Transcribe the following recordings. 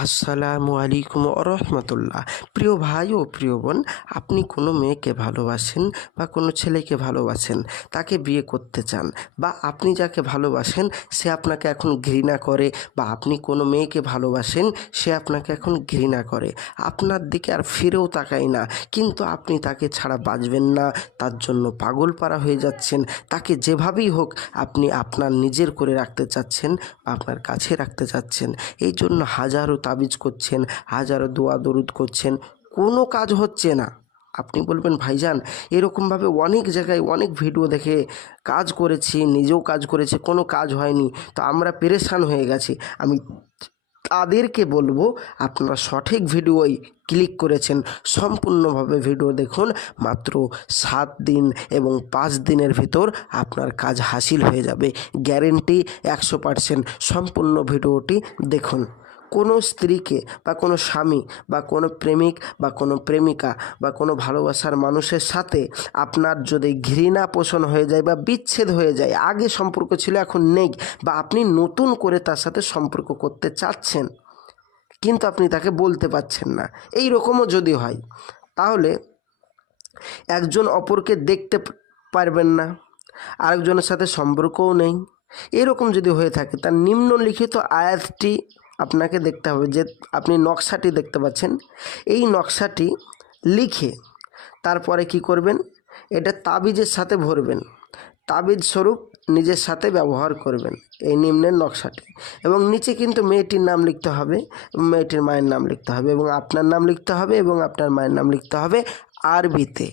আসসালামু আলাইকুম রহমতুল্লাহ। প্রিয় ভাই ও প্রিয় বোন, আপনি কোনো মেয়েকে ভালোবাসেন বা কোনো ছেলেকে ভালোবাসেন, তাকে বিয়ে করতে চান, বা আপনি যাকে ভালোবাসেন সে আপনাকে এখন ঘৃণা করে, বা আপনি কোনো মেয়েকে ভালোবাসেন সে আপনাকে এখন ঘৃণা করে, আপনার দিকে আর ফিরেও তাকায় না, কিন্তু আপনি তাকে ছাড়া বাঁচবেন না, তার জন্য পাগল পারা হয়ে যাচ্ছেন, তাকে যেভাবেই হোক আপনি আপনার নিজের করে রাখতে চাচ্ছেন বা আপনার কাছে রাখতে চাচ্ছেন। এই জন্য হাজারো তাবিজ করছেন, হাজারো দোয়া দরুদ করছেন, কোনো কাজ হচ্ছে না। আপনি বলবেন ভাইজান এরকমভাবে অনেক জায়গায় অনেক ভিডিও দেখে কাজ করেছি, নিজেও কাজ করেছি, কোনো কাজ হয়নি, তো আমরা পেরেশান হয়ে গেছি। আমি তাদেরকে বলবো আপনারা সঠিক ভিডিওই ক্লিক করেছেন, সম্পূর্ণভাবে ভিডিও দেখুন। মাত্র 7 দিন এবং 5 দিনের ভিতর আপনার কাজ হাসিল হয়ে যাবে, গ্যারেন্টি 100%। সম্পূর্ণ ভিডিওটি দেখুন। কোনো স্ত্রীকে বা কোনো স্বামী বা কোনো প্রেমিক বা কোনো প্রেমিকা বা কোনো ভালোবাসার মানুষের সাথে আপনার যদি ঘৃণা পোষণ হয়ে যায় বা বিচ্ছেদ হয়ে যায়, আগে সম্পর্ক ছিল এখন নেই, বা আপনি নতুন করে তার সাথে সম্পর্ক করতে চাচ্ছেন কিন্তু আপনি তাকে বলতে পারছেন না, এই রকমও যদি হয়, তাহলে একজন অপরকে দেখতে পারবেন না, আরেকজনের সাথে সম্পর্কও নেই, এরকম যদি হয়ে থাকে তার নিম্নলিখিত আয়াতটি আপনাকে দেখতে হবে। যে আপনি নকশাটি দেখতে পাচ্ছেন, এই নকশাটি লিখে তারপরে কি করবেন, এটা তাবিজের সাথে ভরবেন, তাবিজ স্বরূপ নিজের সাথে ব্যবহার করবেন এই নিম্নের নকশাটি, এবং নিচে কিন্তু মেয়েটির নাম লিখতে হবে, মেয়েটির মায়ের নাম লিখতে হবে, এবং আপনার নাম লিখতে হবে, এবং আপনার মায়ের নাম লিখতে হবে আরবিতে,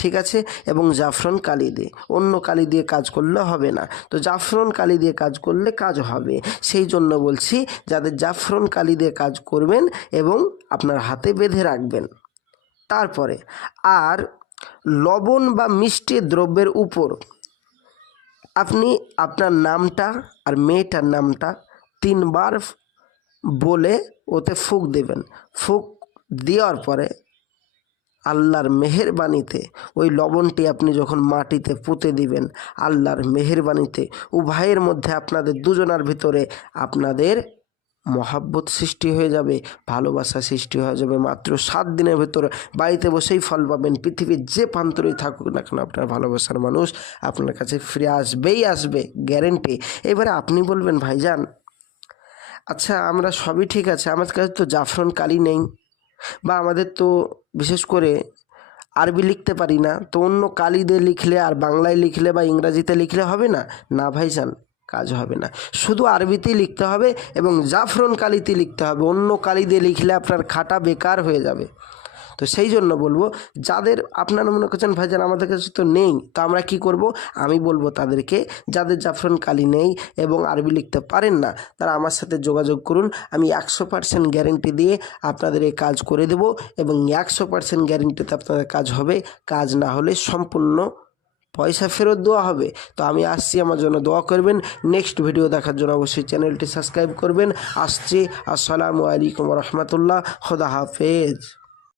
ঠিক আছে? এবং জাফরান কালি দিয়ে, অন্য কালি দিয়ে কাজ করলে হবে না, তো জাফরান কালি দিয়ে কাজ করলে কাজ হবে। সেই জন্য বলছি যাদের জাফরান কালি দিয়ে কাজ করবেন এবং আপনার হাতে বেঁধে রাখবেন। তারপরে আর লবণ বা মিষ্টি দ্রব্যের উপর আপনি আপনার নামটা আর মেয়েটার নামটা 3 বার বলে ওতে ফুঁক দেবেন। ফুঁক দেওয়ার পরে আল্লাহর মেহেরবানিতে ওই লবণটি আপনি যখন মাটিতে পুঁতে দিবেন, আল্লাহর মেহেরবানিতে উভয়ের মধ্যে আপনাদের দুজনার ভিতরে আপনাদের মহাব্বত সৃষ্টি হয়ে যাবে, ভালোবাসা সৃষ্টি হয়ে যাবে। মাত্র 7 দিনের ভিতরে বাড়িতে বসেই ফল পাবেন। পৃথিবীর যে প্রান্তরেই থাকুক না কেন আপনার ভালোবাসার মানুষ আপনার কাছে ফিরে আসবেই আসবে, গ্যারেন্টি। এবারে আপনি বলবেন ভাইজান আচ্ছা আমরা সবই ঠিক আছে, আমার কাছে তো জাফরান কালি নেই, বা আমাদের তো বিশেষ করে আরবি লিখতে পারি না, তো অন্য কালি দিয়ে লিখলে আর বাংলায় লিখলে বা ইংরাজিতে লিখলে হবে না? না ভাইজান, কাজ হবে না, শুধু আরবিতেই লিখতে হবে এবং জাফরান কালিতে লিখতে হবে। অন্য কালি দিয়ে লিখলে আপনার খাটা বেকার হয়ে যাবে। তো সেই জন্য বলবো যাদের আপনারা মনে করছেন ভাইজান আমাদের কাছে তো নেই, তো আমরা কি করব? আমি বলবো তাদেরকে যাদের জাফরান কালি নেই এবং আরবি লিখতে পারেন না, তারা আমার সাথে যোগাযোগ করুন। আমি 100% গ্যারেন্টি দিয়ে আপনাদের এই কাজ করে দেব, এবং 100% গ্যারেন্টিতে আপনাদের কাজ হবে। কাজ না হলে সম্পূর্ণ পয়সা ফেরত দেওয়া হবে। তো আমি আসছি, আমার জন্য দোয়া করবেন। নেক্সট ভিডিও দেখার জন্য অবশ্যই চ্যানেলটি সাবস্ক্রাইব করবেন। আসছি। আসসালামু আলাইকুম রহমতুল্লাহ। খোদা হাফেজ।